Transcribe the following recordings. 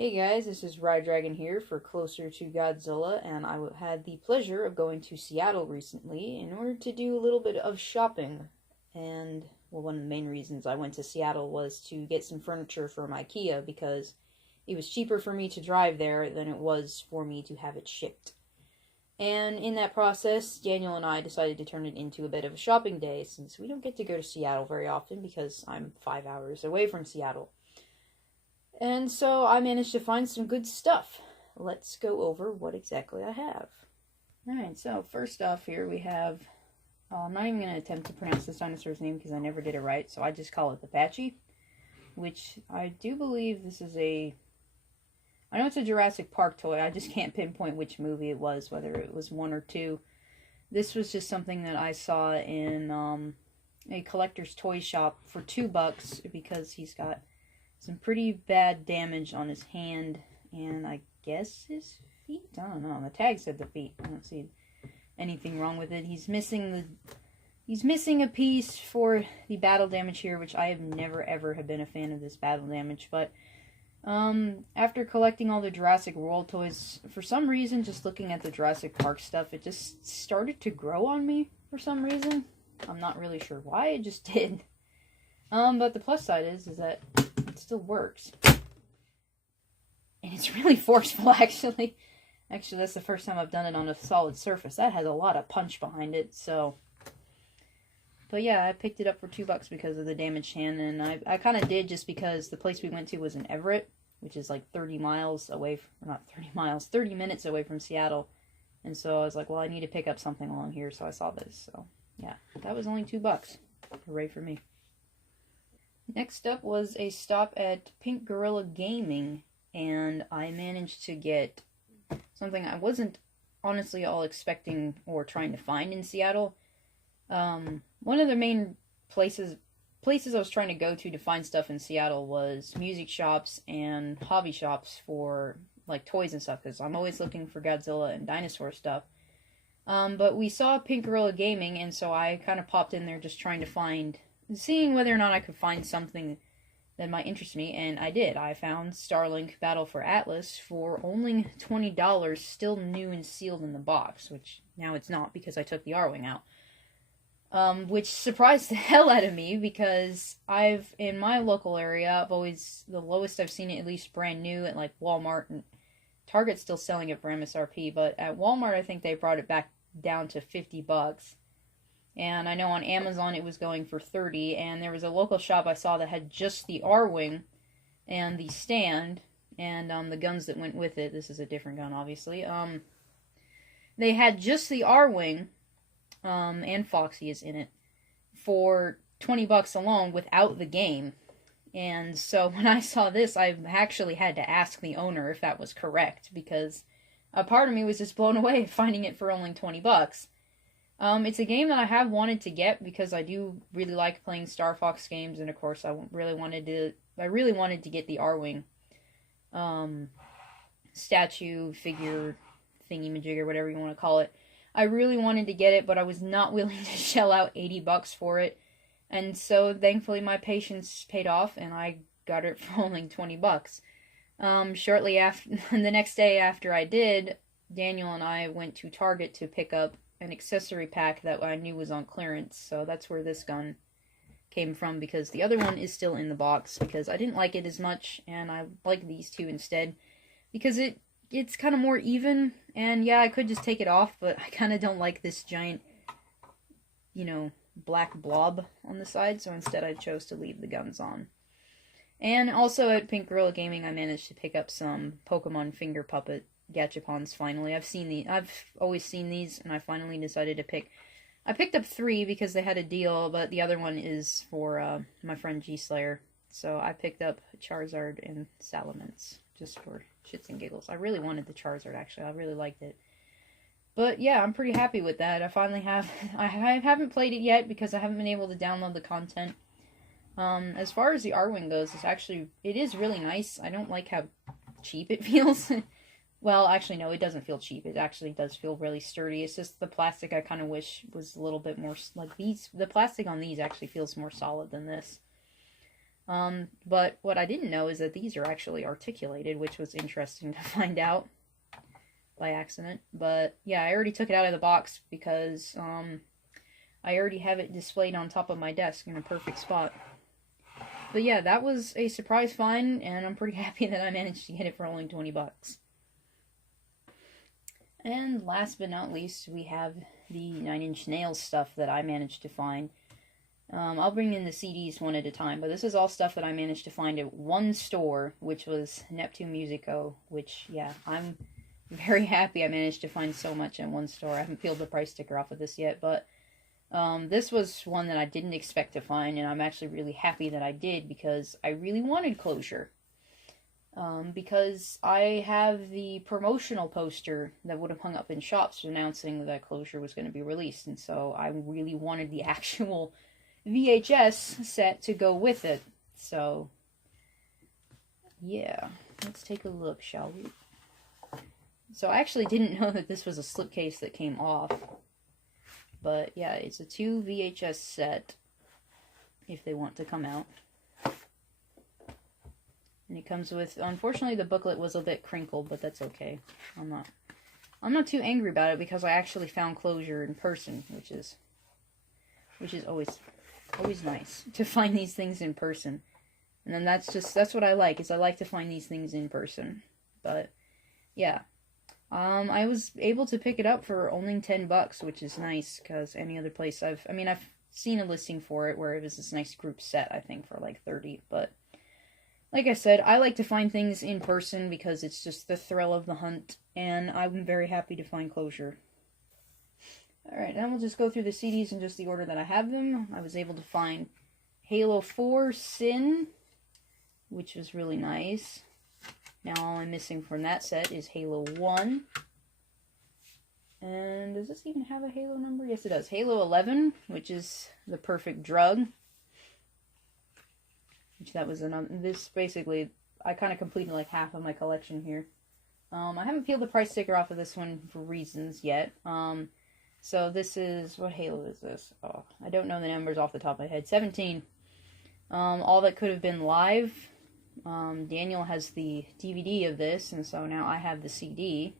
Hey guys, this is Ride Dragon here for Closer to Godzilla, and I had the pleasure of going to Seattle recently in order to do a little bit of shopping. And, well, one of the main reasons I went to Seattle was to get some furniture from IKEA because it was cheaper for me to drive there than it was for me to have it shipped. And in that process, Daniel and I decided to turn it into a bit of a shopping day since we don't get to go to Seattle very often because I'm 5 hours away from Seattle. And so I managed to find some good stuff. Let's go over what exactly I have. Alright, so first off here we have, I'm not even going to attempt to pronounce this dinosaur's name because I never did it right, so I just call it the Apache, which I do believe this is I know it's a Jurassic Park toy, I just can't pinpoint which movie it was, whether it was one or two. This was just something that I saw in a collector's toy shop for $2 because he's got some pretty bad damage on his hand, and I guess his feet? I don't know. The tag said the feet. I don't see anything wrong with it. He's missing a piece for the battle damage here, which I have never ever have been a fan of this battle damage, but after collecting all the Jurassic World toys, for some reason, just looking at the Jurassic Park stuff, it just started to grow on me for some reason. I'm not really sure why, it just did. But the plus side is that it still works. And it's really forceful, actually. Actually, that's the first time I've done it on a solid surface. That has a lot of punch behind it, so. But yeah, I picked it up for $2 because of the damaged hand, and I kind of did just because the place we went to was in Everett, which is like 30 miles away, not 30 miles, 30 minutes away from Seattle. And so I was like, well, I need to pick up something along here, so I saw this. So yeah, that was only $2. Hooray for me. Next up was a stop at Pink Gorilla Gaming, and I managed to get something I wasn't honestly all expecting or trying to find in Seattle. One of the main places I was trying to go to find stuff in Seattle was music shops and hobby shops for like toys and stuff, because I'm always looking for Godzilla and dinosaur stuff. But we saw Pink Gorilla Gaming, and so I kind of popped in there just trying to seeing whether or not I could find something that might interest me, and I did. I found Starlink Battle for Atlas for only $20, still new and sealed in the box, which now it's not because I took the R-Wing out. Which surprised the hell out of me because in my local area, the lowest I've seen it, at least brand new, at like Walmart, and Target's still selling it for MSRP, but at Walmart I think they brought it back down to $50. And I know on Amazon it was going for $30, and there was a local shop I saw that had just the R-Wing and the stand and the guns that went with it. This is a different gun, obviously. They had just the R-Wing, and Foxy is in it, for $20 alone without the game. And so when I saw this, I actually had to ask the owner if that was correct, because a part of me was just blown away finding it for only $20. It's a game that I have wanted to get because I do really like playing Star Fox games, and of course I really wanted to get the R-Wing statue, figure, thingy-majigger, whatever you want to call it. I really wanted to get it, but I was not willing to shell out $80 for it, and so thankfully my patience paid off, and I got it for only $20. Shortly after, the next day after I did, Daniel and I went to Target to pick up an accessory pack that I knew was on clearance, so that's where this gun came from, because the other one is still in the box, because I didn't like it as much, and I like these two instead, because it's kind of more even, and yeah, I could just take it off, but I kind of don't like this giant, black blob on the side, so instead I chose to leave the guns on. And also at Pink Gorilla Gaming, I managed to pick up some Pokemon Finger Puppet Gachapons finally. I've always seen these, and I finally decided to I picked up 3 because they had a deal, but the other one is for my friend G-Slayer. So I picked up Charizard and Salamence just for shits and giggles. I really wanted the Charizard, actually. I really liked it. But yeah, I'm pretty happy with that. I haven't played it yet because I haven't been able to download the content. As far as the R-Wing goes, it is really nice. I don't like how cheap it feels. Well, actually, no, it doesn't feel cheap. It actually does feel really sturdy. It's just the plastic I kind of wish was a little bit more, like the plastic on these actually feels more solid than this. But what I didn't know is that these are actually articulated, which was interesting to find out by accident. But yeah, I already took it out of the box because I already have it displayed on top of my desk in a perfect spot. But yeah, that was a surprise find, and I'm pretty happy that I managed to get it for only 20 bucks. And last but not least, we have the Nine Inch Nails stuff that I managed to find. I'll bring in the CDs one at a time, but this is all stuff that I managed to find at one store, which was Neptune Musico, which, yeah, I'm very happy I managed to find so much in one store. I haven't peeled the price sticker off of this yet, but this was one that I didn't expect to find, and I'm actually really happy that I did, because I really wanted closure. Because I have the promotional poster that would have hung up in shops announcing that Closure was going to be released, and so I really wanted the actual VHS set to go with it. So, yeah, let's take a look, shall we? So I actually didn't know that this was a slipcase that came off. But yeah, it's a 2 VHS set, if they want to come out. And it comes with, unfortunately the booklet was a bit crinkled, but that's okay. I'm not too angry about it, because I actually found Closure in person, which is always nice to find these things in person. And then that's what I like, is I like to find these things in person. But yeah. I was able to pick it up for only 10 bucks, which is nice, because any other place I've seen a listing for it where it was this nice group set, I think, for like 30, but like I said, I like to find things in person because it's just the thrill of the hunt, and I'm very happy to find Closure. Alright, now we'll just go through the CDs in just the order that I have them. I was able to find Halo 4 Sin, which was really nice. Now all I'm missing from that set is Halo 1. And does this even have a Halo number? Yes, it does. Halo 11, which is The Perfect Drug. Which that was another... This, basically, I kind of completed like half of my collection here. I haven't peeled the price sticker off of this one for reasons yet. So this is... What Halo is this? Oh, I don't know the numbers off the top of my head. 17. All That Could Have Been Live. Daniel has the DVD of this, and so now I have the CD.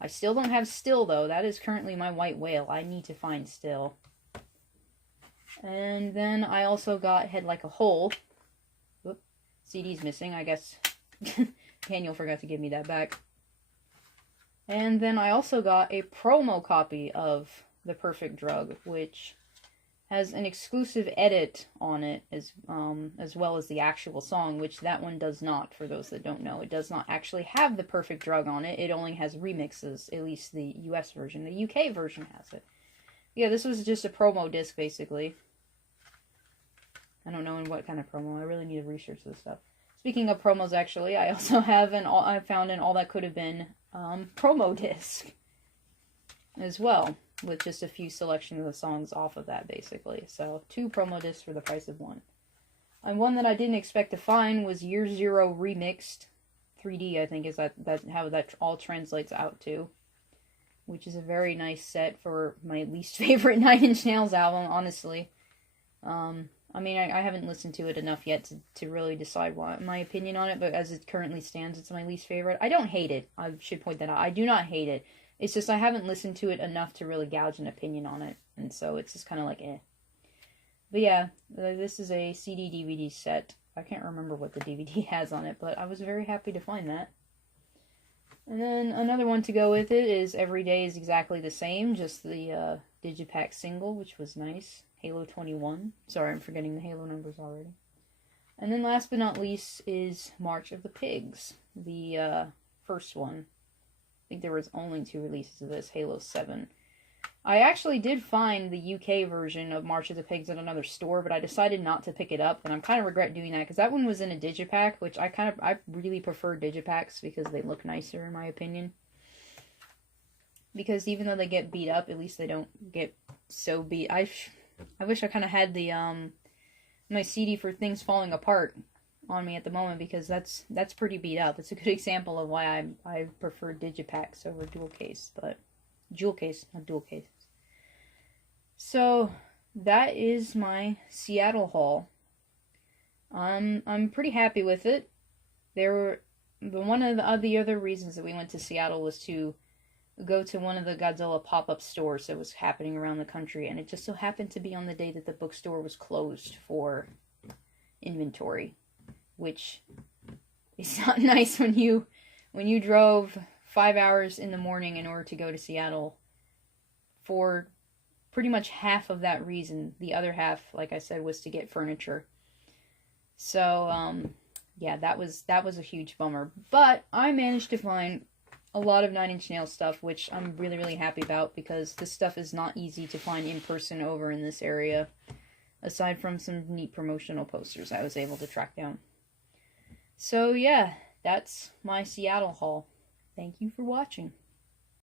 I still don't have Still, though. That is currently my white whale. I need to find Still. And then I also got Head Like a Hole. Whoop. CD's missing, I guess. Daniel forgot to give me that back. And then I also got a promo copy of The Perfect Drug, which has an exclusive edit on it, as well as the actual song, which that one does not, for those that don't know. It does not actually have The Perfect Drug on it. It only has remixes, at least the US version. The UK version has it. Yeah, this was just a promo disc, basically. I don't know in what kind of promo. I really need to research this stuff. Speaking of promos, actually, I also have I found an All That Could Have Been promo disc as well, with just a few selections of the songs off of that, basically. So, 2 promo discs for the price of 1. And one that I didn't expect to find was Year Zero Remixed 3D, I think is that how that all translates out to. Which is a very nice set for my least favorite Nine Inch Nails album, honestly. I mean, I haven't listened to it enough yet to really decide my opinion on it, but as it currently stands, it's my least favorite. I don't hate it. I should point that out. I do not hate it. It's just I haven't listened to it enough to really gouge an opinion on it, and so it's just kind of like, eh. But yeah, this is a CD-DVD set. I can't remember what the DVD has on it, but I was very happy to find that. And then another one to go with it is Every Day Is Exactly the Same, just the Digipack single, which was nice. Halo 21. Sorry, I'm forgetting the Halo numbers already. And then last but not least is March of the Pigs, the first one. I think there was only 2 releases of this, Halo 7. I actually did find the UK version of March of the Pigs at another store, but I decided not to pick it up, and I'm kind of regret doing that, because that one was in a digipack, which I really prefer digipacks, because they look nicer, in my opinion. Because even though they get beat up, at least they don't get so beat. I wish I kind of had the, my CD for Things Falling Apart on me at the moment, because that's pretty beat up. It's a good example of why I prefer digipacks over dual case, but jewel case, not dual case. So that is my Seattle haul. I'm pretty happy with it. There were one of the other reasons that we went to Seattle was to go to one of the Godzilla pop-up stores that was happening around the country, and it just so happened to be on the day that the bookstore was closed for inventory, which is not nice when you drove 5 hours in the morning in order to go to Seattle for pretty much half of that reason. The other half, like I said, was to get furniture. So, yeah, that was a huge bummer. But I managed to find a lot of Nine Inch Nails stuff, which I'm really, really happy about, because this stuff is not easy to find in person over in this area, aside from some neat promotional posters I was able to track down. So, yeah, that's my Seattle haul. Thank you for watching.